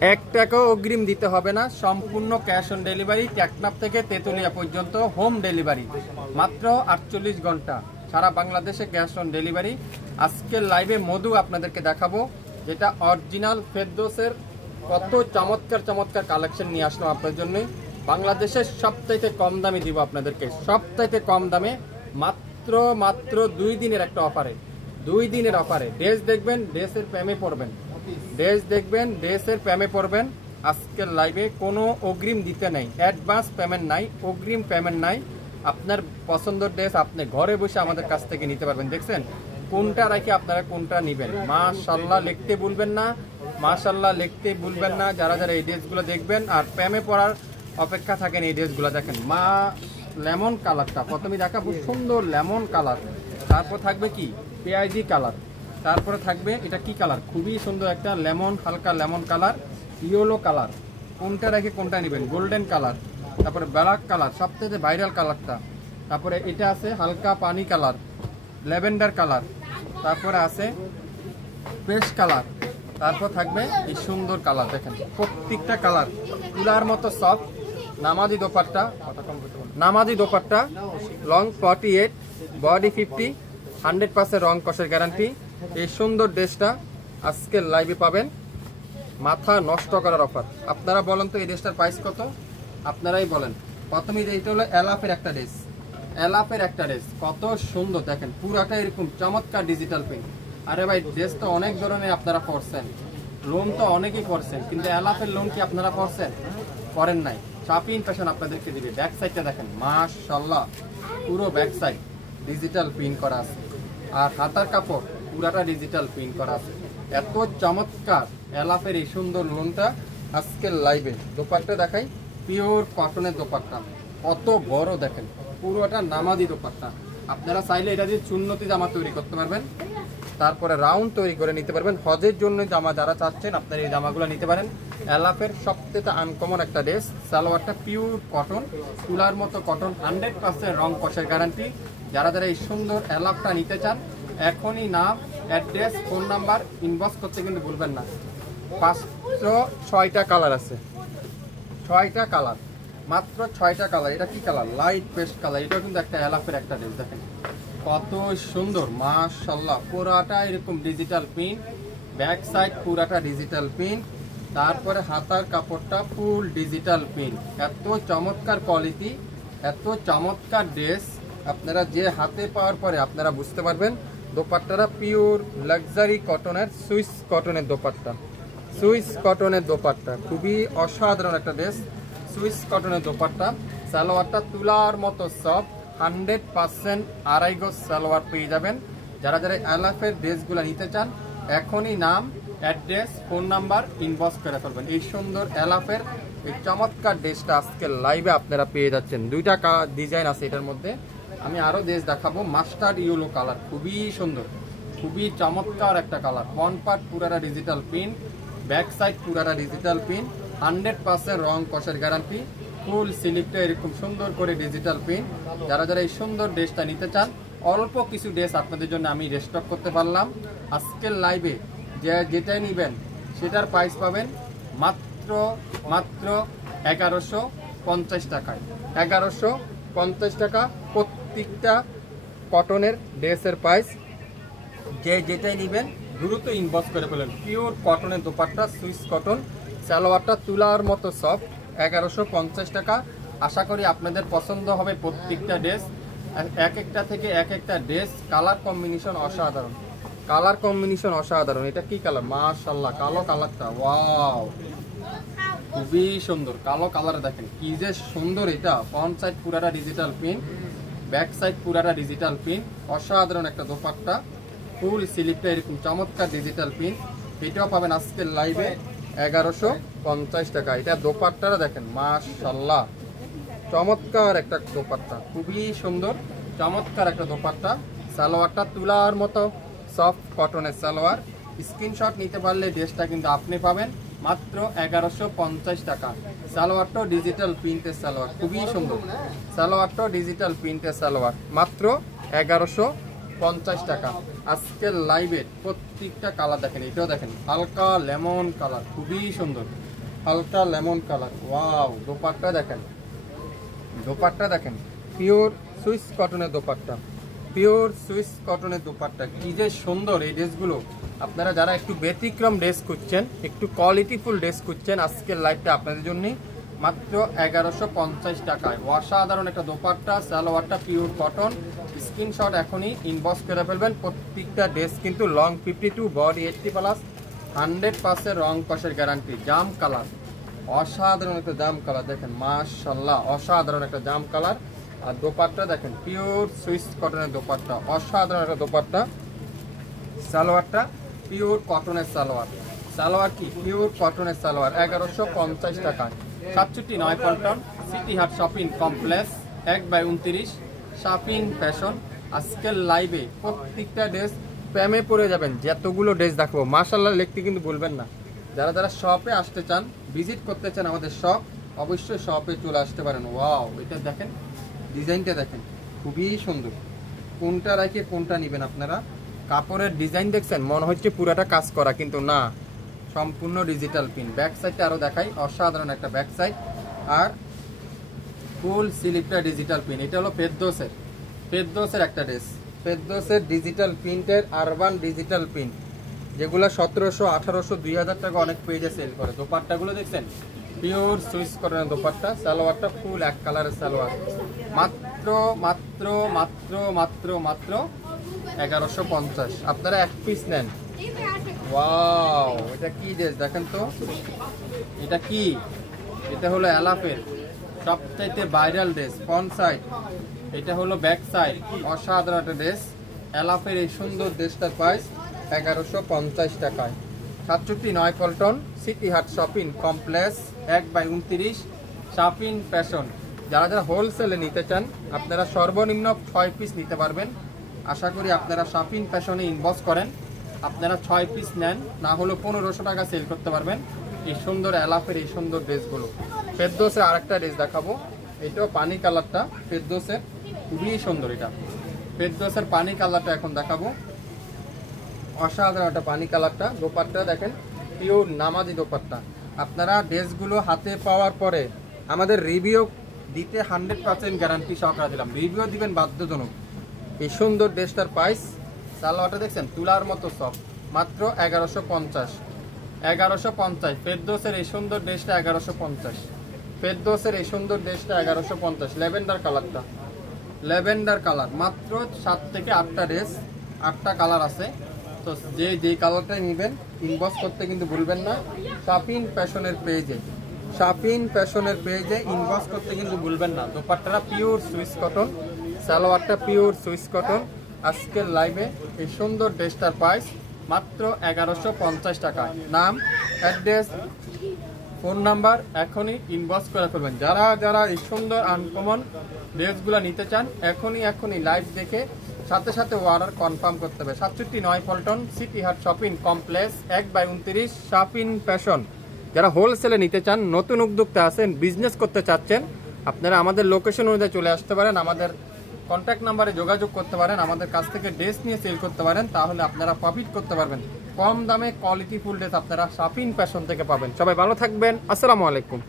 এক টাকাও অগ্রিম দিতে হবে না, সম্পূর্ণ ক্যাশ অন ডেলিভারি। টেকনাফ থেকে তেতুলিয়া পর্যন্ত হোম ডেলিভারি, মাত্র 48 ঘন্টা সারা বাংলাদেশে ক্যাশ অন ডেলিভারি। আজকের লাইভে মধু আপনাদেরকে দেখাবো, যেটা অরিজিনাল ফেরদৌসের। কত চমৎকার চমৎকার কালেকশন নিয়ে আসলাম আপনার জন্য। বাংলাদেশের সবচাইতে কম দামে দিব আপনাদেরকে, সবচাইতে কম দামে, মাত্র মাত্র 2 দিনের একটা অফারে, 2 দিনের অফারে। ড্রেস দেখবেন, ড্রেসের প্রেমে পড়বেন, ড্রেস দেখবেন, ড্রেসের প্রেমে পড়বেন। আজকের লাইভে কোনো অগ্রিম দিতে নেই, অ্যাডভান্স পেমেন্ট নাই, অগ্রিম পেমেন্ট নাই। আপনার পছন্দের ড্রেস আপনি ঘরে বসে আমাদের কাছ থেকে নিতে পারবেন। দেখছেন কোনটা রেখে আপনারা কোনটা নেবেন। মাশাআল্লাহ লিখতে ভুলবেন না, মাশাআল্লাহ লিখতে ভুলবেন না যারা যারা এই ড্রেসগুলো দেখবেন আর প্রেমে পড়ার অপেক্ষা থাকেন। এই ড্রেসগুলো দেখেন, লেমন কালারটা প্রথমে দেখাবো, সুন্দর লেমন কালার। তারপর থাকবে কি পেঁয়াজি কালার, তারপরে থাকবে এটা কি কালার, খুবই সুন্দর একটা লেমন, হালকা লেমন কালার, ইয়েলো কালার। কোনটা রেখে কোনটা নেবেন, গোল্ডেন কালার। তারপরে ব্ল্যাক কালার, সবথেকে ভাইরাল কালারটা। তারপরে এটা আছে হালকা পানি কালার, ল্যাভেন্ডার কালার। তারপরে আছে পেস্ট কালার। তারপর থাকবে এই সুন্দর কালার। দেখেন প্রত্যেকটা কালার তুলার মতো সফট। নামাজি দোপাট্টা, নামাজি দোপাট্টা, লং 48, বডি 50, 100% রং কষের গ্যারান্টি। এই সুন্দর ড্রেসটা আজকের লাইভে পাবেন মাথা নষ্ট করার অফার। আপনারা বলেন তো এই ড্রেসটার প্রাইস কত, আপনারাই বলেন। প্রথমেই এটা হলো এলাফের একটা ড্রেস, এলাফের একটা ড্রেস, কত সুন্দর দেখেন, পুরাটা এরকম চমৎকার ডিজিটাল প্রিন্ট। আরে ভাই ড্রেস তো অনেক ধরনের আপনারা পরছেন, লোন তো অনেকেই করছেন, কিন্তু এলাফের লোন কি আপনারা করছেন? করেন নাই। শাপিং ফ্যাশন আপনাদেরকে দিবে। ব্যাক সাইডটা দেখেন, মাশাআল্লাহ পুরো ব্যাক সাইড ডিজিটাল প্রিন্ট করা আছে, আর হাতার কাপড় পুরাটা ডিজিটাল প্রিন্ট করা আছে। এত চমৎকার এলাফের এই সুন্দর লোনটা আজকের লাইভে। দোপাট্টা দেখাই, পিওর কটনের দোপাট্টা, কত বড় দেখেন, পুরোটা নামাজি দোপাট্টা। আপনারা চাইলে এটা দিয়ে চুন্নতি জামা তৈরি করতে পারবেন, তারপরে রাউন্ড তৈরি করে নিতে পারবেন। হজের জন্য জামা যারা চাচ্ছেন আপনারা এই জামাগুলো নিতে পারেন। এলাফের সবথেকে আনকমন একটা ড্রেস। সালোয়ারটা পিওর কটন, তুলার মতো কটন, 100% রং কষের গ্যারান্টি। যারা যারা এই সুন্দর এলাফটা নিতে চান এখনই নাম, অ্যাড্রেস, ফোন নাম্বার ইনবক্স করতে কিন্তু ভুলবেন না। 506টা কালার আছে, 6টা কালার, মাত্র 6টা কালার। এটা কি কালার, লাইট পেস্ট কালার। এটাও কিন্তু একটা এলাফের একটা ড্রেস। দেখেন কত সুন্দর, মাশাআল্লাহ পুরাটা এরকম ডিজিটাল প্রিন্ট, ব্যাক সাইড পুরাটা ডিজিটাল প্রিন্ট, তারপরে হাতার কাপড়টা ফুল ডিজিটাল প্রিন্ট। এত চমৎকার কোয়ালিটি, এত চমৎকার ড্রেস, আপনারা যে হাতে পাওয়ার পরে আপনারা বুঝতে পারবেন। দোপাট্টাটা পিওর লাক্সারি কটনের, সুইস কটনের দোপাট্টা, সুইস কটনের দোপাট্টা, খুবই অসাধারণ একটা ড্রেস। সুইস কটনের দোপাট্টা, সালোয়ারটা তুলার মতো সফট, 100% আড়াই গজ সালোয়ার পেয়ে যাবেন। যারা যারা এলাফের ড্রেসগুলো নিতে চান এখনই নাম, অ্যাড্রেস, ফোন নাম্বার ইনবক্স করে ফেলবেন। এই সুন্দর এলাফের এই চমৎকার ড্রেসটা আজকে লাইভে আপনারা পেয়ে যাচ্ছেন। 2টা ডিজাইন আছে এটার মধ্যে। আমি আরও ড্রেস দেখাবো, মাস্টার্ড ইয়েলো কালার, খুবই সুন্দর, খুবই চমৎকার একটা কালার। ফ্রন্ট পার্ট পুরাটা ডিজিটাল প্রিন্ট, ব্যাক সাইড পুরাটা ডিজিটাল প্রিন্ট, 100% রং কষের গ্যারান্টি। ফুল স্লিপটা এরকম সুন্দর করে ডিজিটাল প্রিন্ট। যারা যারা এই সুন্দর ড্রেসটা নিতে চান, অল্প কিছু ড্রেস আপনাদের জন্য আমি রেস্টক করতে পারলাম আজকের লাইভে। যেটাই নেবেন সেটার প্রাইস পাবেন মাত্র মাত্র 1150 টাকায়, 1150 টাকা প্রত্যেকটা কটনের ড্রেসের প্রাইস। যেটাই নেবেন দ্রুত ইনবক্স করে ফেলেন। পিওর কটনের দোপাট্টা, সুইস কটন, সালোয়ারটা তুলার মতো সফট, 1150 টাকা। আশা করি আপনাদের পছন্দ হবে প্রত্যেকটা ড্রেস। এক একটা থেকে এক একটা ড্রেস, কালার কম্বিনেশন অসাধারণ, কালার কম্বিনেশন অসাধারণ। এটা কি কালার, মাশাআল্লাহ কালো কালারটা, ওয়াও খুবই সুন্দর কালো কালার। দেখেন কি যে সুন্দর, এটা ফ্রন্ট সাইড পুরাটা ডিজিটাল প্রিন্ট, ব্যাক সাইড পুরাটা ডিজিটাল প্রিন্ট, অসাধারণ একটা দোপাট্টা, ফুল স্লিপটা এরকম চমৎকার ডিজিটাল প্রিন্ট। এটাও পাবেন আজকের লাইভে 1150 টাকা। এটা দোপাট্টাটা দেখেন, মাশাআল্লাহ চমৎকার একটা দোপাট্টা, খুবই সুন্দর চমৎকার একটা দোপাট্টা। সালোয়ারটা তুলার মতো সফট কটনের সালোয়ার। স্ক্রিনশট নিতে পারলে ড্রেসটা কিন্তু আপনি পাবেন মাত্র 1150 টাকা। সালোয়ারটাও ডিজিটাল প্রিন্টের সালোয়ার, খুবই সুন্দর। সালোয়ারটাও ডিজিটাল প্রিন্টের সালোয়ার, মাত্র 1150 টাকা। আজকের লাইভের প্রত্যেকটা কালার দেখেন, এটাও দেখেন হালকা লেমন কালার, খুবই সুন্দর। হালকা লেমন কালার। ওয়াও, দোপাট্টা দেখেন, দোপাট্টা দেখেন, পিওর সুইস কটনের দোপাট্টা, পিওর সুইস কটনের দোপাট্টা। কি যে সুন্দর এই ড্রেসগুলো। আপনারা যারা একটু ব্যতিক্রম ড্রেস খুঁজছেন, একটু কোয়ালিটিফুল ড্রেস খুঁজছেন, আজকের লাইভটা আপনাদের জন্য মাত্র 1150 টাকায়। অসাধারণ একটা দোপাট্টা, সালোয়ারটা পিওর কটন। স্ক্রিনশট এখনই ইনবক্স করে ফেলবেন। প্রত্যেকটা ড্রেস কিন্তু লং 52, বডি 80+, 100% রং কষের গ্যারান্টি। জাম কালার, অসাধারণ একটা জাম কালার দেখেন, মাশাআল্লাহ, অসাধারণ একটা জাম কালার। আর দোপাট্টা দেখেন, পিওর সুইস কটনের দোপাট্টা, অসাধারণ একটা দোপাট্টা। সালোয়ারটা পিওর কটনের সালোয়ার, সালোয়ার কি পিওর কটনের সালোয়ার। 1150 টাকায়। 67 পল্টন, সিটি হাট শপিং কমপ্লেক্স, 1/29, শপিং ফ্যাশন। আজকের লাইভে প্রত্যেকটা ড্রেস প্রেমে পড়ে যাবেন। যতগুলো ড্রেস দেখবো মাশাআল্লাহ লিখতে কিন্তু ভুলবেন না। যারা যারা শপে আসতে চান, ভিজিট করতে চান আমাদের শপ, অবশ্যই শপে চলে আসতে পারেন। ওয়াও, এটা দেখেন, ডিজাইনটা দেখেন, খুবই সুন্দর। কোনটা রেখে কোনটা নেবেন আপনারা। কাপড়ের ডিজাইন দেখছেন, মনে হচ্ছে পুরাটা কাজ করা, কিন্তু না, সম্পূর্ণ ডিজিটাল প্রিন্ট। ব্যাক সাইডটা আরো দেখাই, অসাধারণ একটা ব্যাক সাইড। আর ফুল স্লিপটা ডিজিটাল প্রিন্ট। এটা হলো ফেরদৌসের, ফেরদৌসের একটা ড্রেস, ফেরদৌসের ডিজিটাল প্রিন্টের আরবান ডিজিটাল প্রিন্ট, যেগুলো 1700, 1800, 2000 টাকা অনেক পেজে সেল করে। দোপাট্টাগুলো দেখছেন, পিওর সুইস কটনের দোপাট্টা। সালোয়ারটা ফুল এক কালারের সালোয়ার। মাত্র মাত্র মাত্র মাত্র মাত্র 1150। আপনারা এক পিস নেন। ওয়াও, এটা কি ড্রেস দেখেন তো, এটা কি? এটা হলো এলাফের সবচাইতে ভাইরাল ড্রেস, ফ্রন্ট সাইড, এটা হলো ব্যাক সাইড। অসাধারণ একটা ড্রেস। এলাফের এই সুন্দর ড্রেসটার প্রাইস 1150 টাকায়। 67 পল্টন, সিটি হাট শপিং কমপ্লেক্স, 1/29, শপিং ফ্যাশন। যারা যারা হোলসেলে নিতে চান, আপনারা সর্বনিম্ন 6 পিস নিতে পারবেন। আশা করি আপনারা শপিং ফ্যাশনে ইনবক্স করেন, আপনারা 6 পিস নেন, না হলে 1500 টাকা সেল করতে পারবেন এই সুন্দর এলাফের এই সুন্দর ড্রেসগুলো। ফেরদৌসের আরেকটা ড্রেস দেখাবো, এটাও পানি কালারটা, ফেরদৌসের খুবই সুন্দর। এটা ফেরদৌসের পানি কালারটা এখন দেখাবো, অসাধারণ একটা পানি কালারটা। দোপাট্টা দেখেন, পিওর নামাজি দোপাট্টা। আপনারা ড্রেসগুলো হাতে পাওয়ার পরে আমাদের রিভিউ দিতে 100% গ্যারান্টি সহকারে দিলাম, রিভিউ দিবেন বাধ্যজনক। এই সুন্দর ড্রেসটার প্রাইস, সালোয়ারটা দেখছেন তুলার মতো সফট, মাত্র 1150। 1150 ফেরদৌসের এই সুন্দর ড্রেসটা 1150। ফেরদৌসের এই সুন্দর ড্রেসটা 1150। ল্যাভেন্ডার কালারটা, ল্যাভেন্ডার কালার, মাত্র 7 থেকে 8টা ড্রেস, 8টা কালার আছে। তো যে কালারটাই নেবেন ইনবক্স করতে কিন্তু ভুলবেন না। শপিং ফ্যাশনের পেজে, শপিং ফ্যাশনের পেজে ইনবক্স করতে কিন্তু ভুলবেন না। দোপাট্টাটা পিওর সুইস কটন, সালোয়ারটা পিওর সুইস কটন। আজকের লাইভে এই সুন্দর ড্রেসটার প্রাইস মাত্র 1150 টাকায়। নাম, অ্যাড্রেস, ফোন নাম্বার এখনই ইনবক্স করে ফেলবেন। যারা যারা এই সুন্দর আনকমন ড্রেসগুলো নিতে চান, এখনই লাইভ দেখে সাথে সাথে অর্ডার কনফার্ম করতে হবে। 67 পল্টন, সিটি হাট শপিং কমপ্লেক্স, 1/29, শপিং ফ্যাশন। যারা হোলসেলে নিতে চান, নতুন উদ্যোক্তা আছেন, বিজনেস করতে চাচ্ছেন, আপনারা আমাদের লোকেশন অনুযায়ী চলে আসতে পারেন, আমাদের কন্ট্যাক্ট নাম্বারে যোগাযোগ করতে পারেন, আমাদের কাছ থেকে ড্রেস নিয়ে সেল করতে পারেন, তাহলে আপনারা প্রফিট করতে পারবেন। কম দামে কোয়ালিটি ফুল ড্রেস আপনারা শপিং ফ্যাশন থেকে পাবেন। সবাই ভালো থাকবেন, আসসালামু আলাইকুম।